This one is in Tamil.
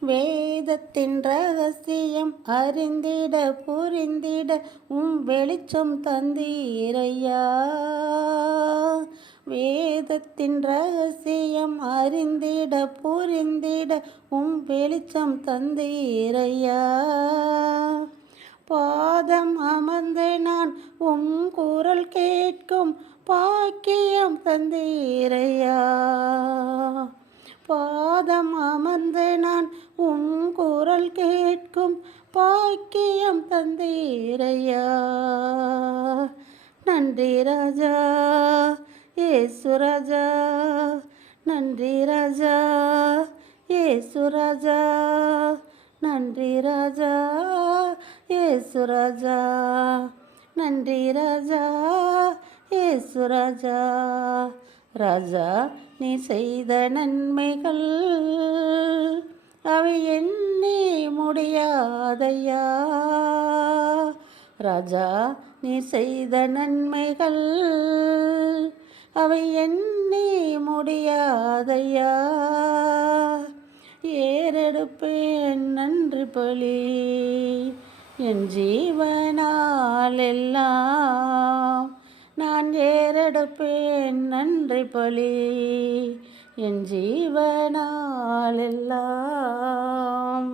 வேதத்தின் ரகசியம் அறிந்திட புரிந்திட உம் வெளிச்சம் தந்தீரையா? வேதத்தின் ரகசியம் அறிந்திட புரிந்திட உம் வெளிச்சம் தந்தீரையா? பாதம் அமர்ந்து நான் உம் குரல் கேட்கும் பாக்கியம் தந்தீரையா? பாதம் அமர்ந்து நான் உன் குரல் கேட்கும் பாக்கியம் தந்தீரையா. நன்றி ராஜா ஏசு ராஜா. நன்றி ராஜா ஏசு ராஜா. நன்றி ராஜா ஏசு ராஜா. நன்றி ராஜா ஏசு ராஜா. ராஜா நீ செய்த நன்மைகள் அவை எண்ணி முடியாதையா? ராஜா நீ செய்த நன்மைகள் அவை எண்ணி முடியாதையா? ஏறெடுப்பேன் நன்றி பலி என் ஜீவனால் எல்லாம் ஏறெடுப்பேன் நன்றி பலி என் ஜீவனால் எல்லாம்